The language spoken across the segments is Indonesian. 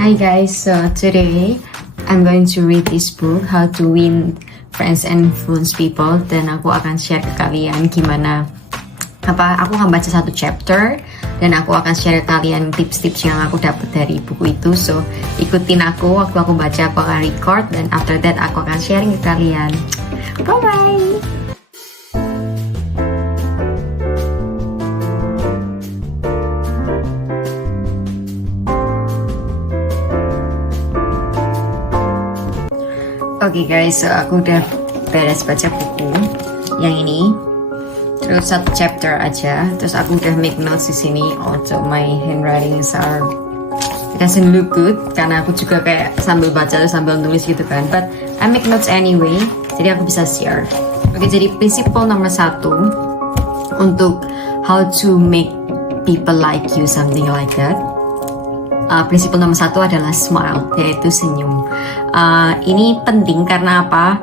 Hi guys, so today I'm going to read this book, How to Win Friends and Influence People, dan aku akan share ke kalian gimana aku akan baca satu chapter dan aku akan share ke kalian tips-tips yang aku dapat dari buku itu. So ikutin aku, waktu aku baca aku akan record dan after that aku akan sharing ke kalian. Bye bye. Oke guys, so aku udah beres baca buku yang ini. Terus satu chapter aja. Terus aku udah make notes di sini. Also my handwritings are it doesn't look good karena aku juga kayak sambil baca sambil nulis gitu kan. But I make notes anyway. Jadi aku bisa share. Oke, jadi prinsipal nomor 1 untuk how to make people like you, something like that. Prinsipal nomor 1 adalah smile, yaitu senyum. Ini penting karena apa?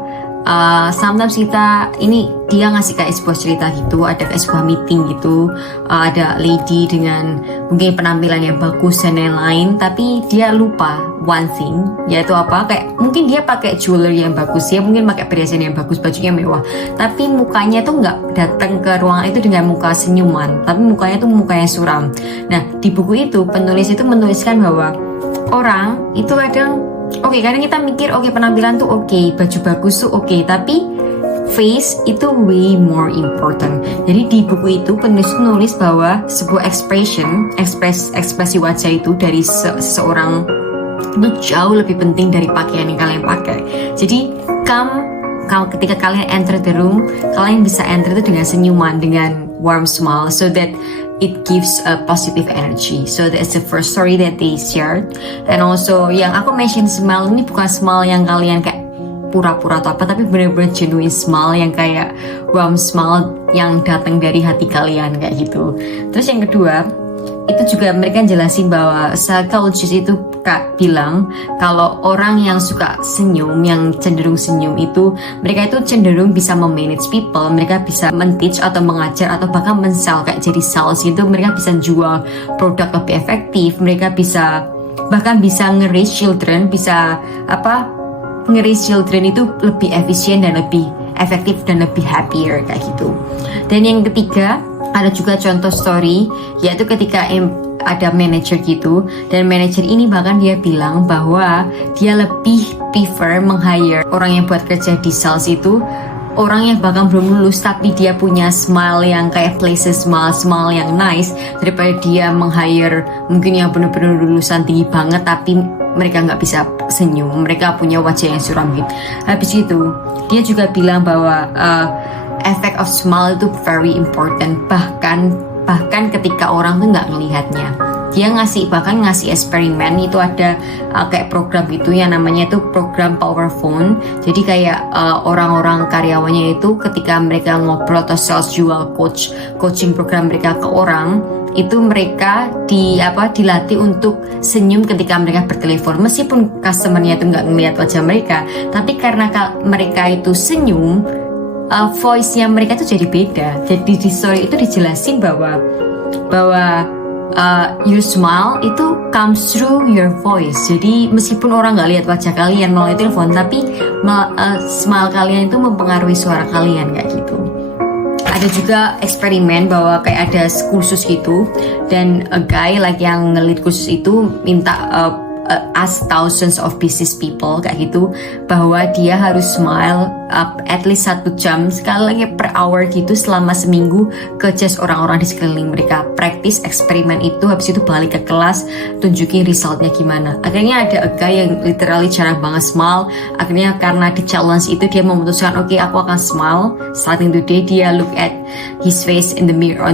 Sometimes dia ngasih kayak sebuah cerita gitu, ada kayak sebuah meeting gitu, ada lady dengan mungkin penampilan yang bagus dan lain-lain, tapi dia lupa one thing, yaitu apa? Kayak mungkin dia pakai jewelry yang bagus, dia mungkin pakai perhiasan yang bagus, bajunya mewah, tapi mukanya tuh nggak datang ke ruangan itu dengan muka senyuman, tapi mukanya tuh mukanya suram. Nah, di buku itu penulis itu menuliskan bahwa orang itu kadang kadang kita mikir penampilan tuh baju bagus tuh tapi face itu way more important. Jadi di buku itu penulis nulis bahwa sebuah ekspresi wajah itu dari seseorang itu jauh lebih penting dari pakaian yang kalian pakai. Jadi ketika kalian enter the room, kalian bisa enter itu dengan senyuman, dengan warm smile, so that it gives a positive energy. So that's the first story that they shared. And also yang aku mention smile ini bukan smile yang kalian kayak pura-pura atau apa, tapi benar-benar genuine smile yang kayak warm smile yang datang dari hati kalian kayak gitu. Terus yang kedua, itu juga mereka jelasin bahwa psychologist itu bilang kalau orang yang suka senyum, yang cenderung senyum itu, mereka itu cenderung bisa memanage people, mereka bisa men-teach atau mengajar atau bahkan men-sell, kayak jadi sales gitu, mereka bisa jual produk lebih efektif, mereka bahkan bisa nge-raise children, nge-raise children itu lebih efisien dan lebih efektif dan lebih happier kayak gitu. Dan yang ketiga, ada juga contoh story, yaitu ketika ada manager gitu, dan manager ini bahkan dia bilang bahwa dia lebih prefer meng-hire orang yang buat kerja di sales itu orang yang bahkan belum lulus tapi dia punya smile yang kayak places smile yang nice, daripada dia meng-hire mungkin yang benar-benar lulusan tinggi banget tapi mereka nggak bisa senyum, mereka punya wajah yang suram gitu. Habis itu dia juga bilang bahwa effect of smile itu very important, bahkan ketika orang tuh nggak ngelihatnya. Dia bahkan ngasih eksperimen, itu ada kayak program gitu yang namanya itu program Power Phone. Jadi kayak orang-orang karyawannya itu ketika mereka ngobrol atau sales jual coaching program mereka ke orang, itu mereka dilatih untuk senyum ketika mereka bertelepon, meskipun customernya itu nggak ngelihat wajah mereka, tapi karena mereka itu senyum, voice-nya mereka itu jadi beda. Jadi di story itu dijelasin bahwa your smile itu comes through your voice. Jadi meskipun orang nggak lihat wajah kalian melalui telepon, tapi smile kalian itu mempengaruhi suara kalian kayak gitu. Ada juga eksperimen bahwa kayak ada kursus gitu, dan a guy yang ngelit kursus itu minta ask thousands of business people kayak gitu bahwa dia harus smile at least 1 jam sekali lagi per hour gitu selama seminggu ke just orang-orang di sekeliling mereka. Praktis eksperimen itu, habis itu balik ke kelas tunjukin resultnya gimana. Akhirnya ada a guy yang literally jarang banget smile. Akhirnya karena di challenge itu dia memutuskan aku akan smile. Starting today dia look at his face in the mirror,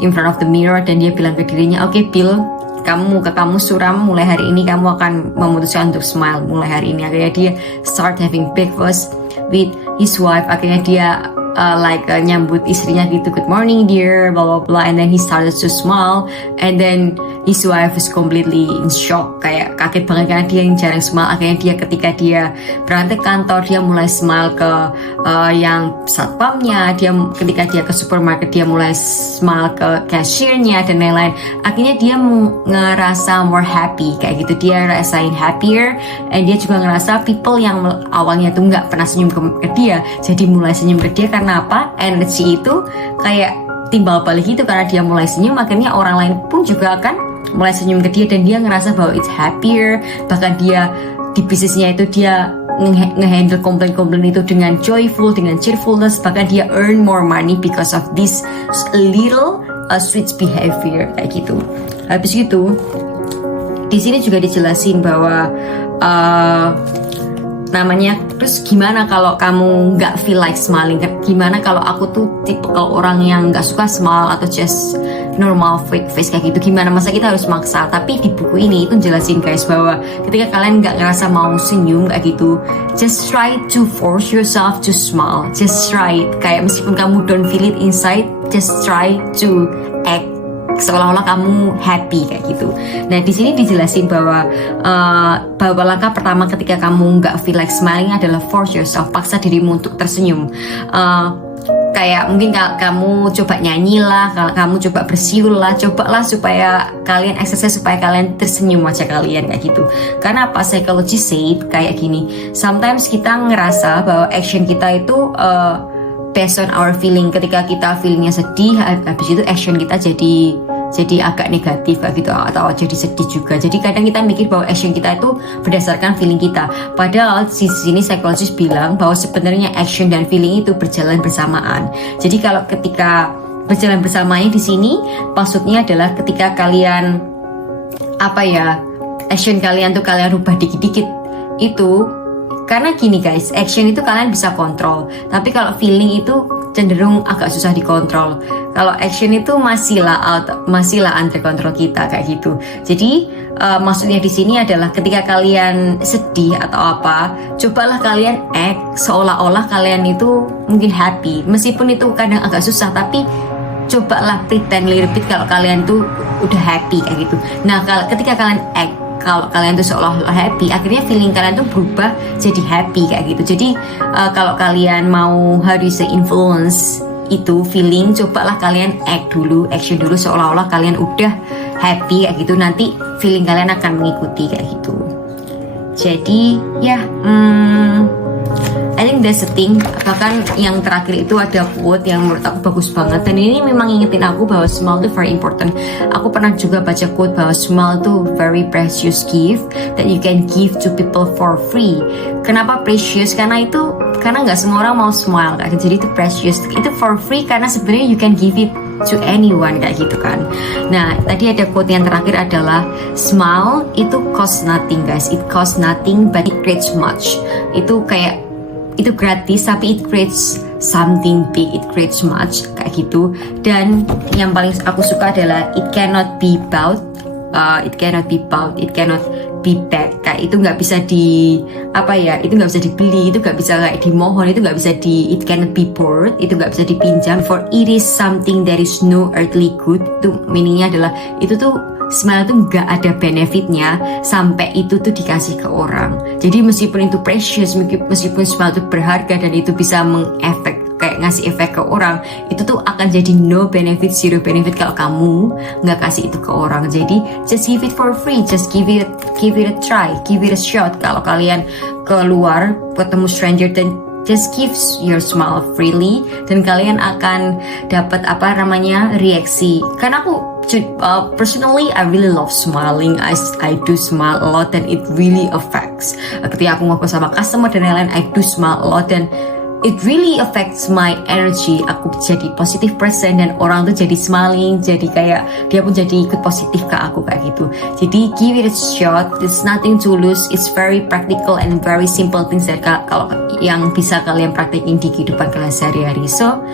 in front of the mirror, dan dia bilang ke dirinya, Bill, muka kamu suram, mulai hari ini kamu akan memutuskan untuk smile mulai hari ini. Akhirnya dia start having breakfast with his wife. Akhirnya dia nyambut istrinya gitu, good morning dear, blah blah blah, and then he started to smile, and then his wife is completely in shock, kayak kaget banget karena dia yang jarang smile. Akhirnya dia ketika dia berangkat kantor dia mulai smile ke yang satpamnya, dia ketika dia ke supermarket dia mulai smile ke cashiernya dan lain-lain. Akhirnya dia ngerasa more happy kayak gitu, dia rasain happier, and dia juga ngerasa people yang awalnya tuh nggak pernah senyum ke dia jadi mulai senyum ke dia. Karena apa? Energi itu kayak timbal balik gitu, karena dia mulai senyum akhirnya orang lain pun juga akan mulai senyum ke dia dan dia ngerasa bahwa it's happier. Bahkan dia di bisnisnya itu dia nge-handle komplain-komplain itu dengan joyful, dengan cheerfulness, bahkan dia earn more money because of this little sweet behavior kayak gitu. Habis itu di sini juga dijelasin bahwa namanya, terus gimana kalau kamu nggak feel like smiling? Gimana kalau aku tuh tipe kalau orang yang nggak suka smile atau just normal fake face kayak gitu, gimana? Masa kita harus maksa? Tapi di buku ini itu jelasin guys bahwa ketika kalian nggak ngerasa mau senyum kayak gitu, just try to force yourself to smile. Just try it. Kayak meskipun kamu don't feel it inside, just try to act seolah-olah kamu happy kayak gitu. Nah di sini dijelasin bahwa langkah pertama ketika kamu nggak feel like smiling adalah force yourself, paksa dirimu untuk tersenyum. Kayak mungkin kamu coba nyanyi lah, kamu coba bersiul lah, cobalah supaya kalian exercise supaya kalian tersenyum wajah kalian kayak gitu. Karena apa? Psychology say kayak gini, sometimes kita ngerasa bahwa action kita itu based on our feeling. Ketika kita feelingnya sedih, habis itu action kita jadi agak negatif kayak gitu, atau jadi sedih juga. Jadi kadang kita mikir bahwa action kita itu berdasarkan feeling kita. Padahal di sini psikologis bilang bahwa sebenarnya action dan feeling itu berjalan bersamaan. Jadi kalau ketika berjalan bersamanya di sini maksudnya adalah ketika kalian action kalian tuh kalian rubah dikit-dikit itu. Karena gini guys, action itu kalian bisa kontrol, tapi kalau feeling itu cenderung agak susah dikontrol. Kalau action itu masih lah under kontrol kita kayak gitu. Jadi maksudnya di sini adalah ketika kalian sedih atau apa, cobalah kalian act seolah-olah kalian itu mungkin happy, meskipun itu kadang agak susah, tapi cobalah pretend little bit kalau kalian tuh udah happy kayak gitu. Nah ketika kalian act kalau kalian tuh seolah-olah happy, akhirnya feeling kalian tuh berubah jadi happy kayak gitu. Jadi kalau kalian mau influence itu feeling, cobalah kalian action dulu seolah-olah kalian udah happy kayak gitu. Nanti feeling kalian akan mengikuti kayak gitu. Jadi ya I think that's the thing. Bahkan yang terakhir itu ada quote yang menurut aku bagus banget, dan ini memang ngingetin aku bahwa smile itu very important. Aku pernah juga baca quote bahwa smile itu very precious gift that you can give to people for free. Kenapa precious? Karena nggak semua orang mau smile kan. Jadi itu precious, itu for free karena sebenarnya you can give it to anyone kayak gitu kan. Nah tadi ada quote yang terakhir adalah smile itu cost nothing guys. It cost nothing but it creates much. Itu gratis tapi it creates something big, it creates much kayak gitu. Dan yang paling aku suka adalah it cannot be bought, it cannot be back. Kayak itu nggak bisa itu nggak bisa dibeli, itu nggak bisa kayak dimohon, itu nggak bisa it cannot be borrowed, itu nggak bisa dipinjam. For it is something that is no earthly good. Itu meaningnya adalah itu tuh smile tuh nggak ada benefitnya sampai itu tuh dikasih ke orang. Jadi meskipun itu precious, meskipun smile itu berharga dan itu bisa ngasih efek ke orang, itu tuh akan jadi no benefit, zero benefit kalau kamu nggak kasih itu ke orang. Jadi just give it for free, just give it a try, give it a shot. Kalau kalian keluar ketemu stranger dan just give your smile freely, dan kalian akan dapat reaksi. Karena aku personally I really love smiling. I do smile a lot and it really affects. Ketika aku ngobrol sama customer dan lain-lain, I do smile a lot and it really affects my energy. Aku jadi positive person dan orang tuh jadi smiling, jadi kayak dia pun jadi ikut positif ke aku kayak gitu. Jadi give it a shot, there's nothing to lose. It's very practical and very simple things that kalau yang bisa kalian praktekin di kehidupan kalian sehari-hari. So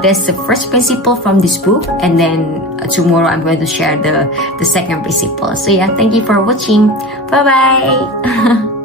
that's the first principle from this book, and then tomorrow I'm going to share the second principle. So yeah, thank you for watching. Bye bye.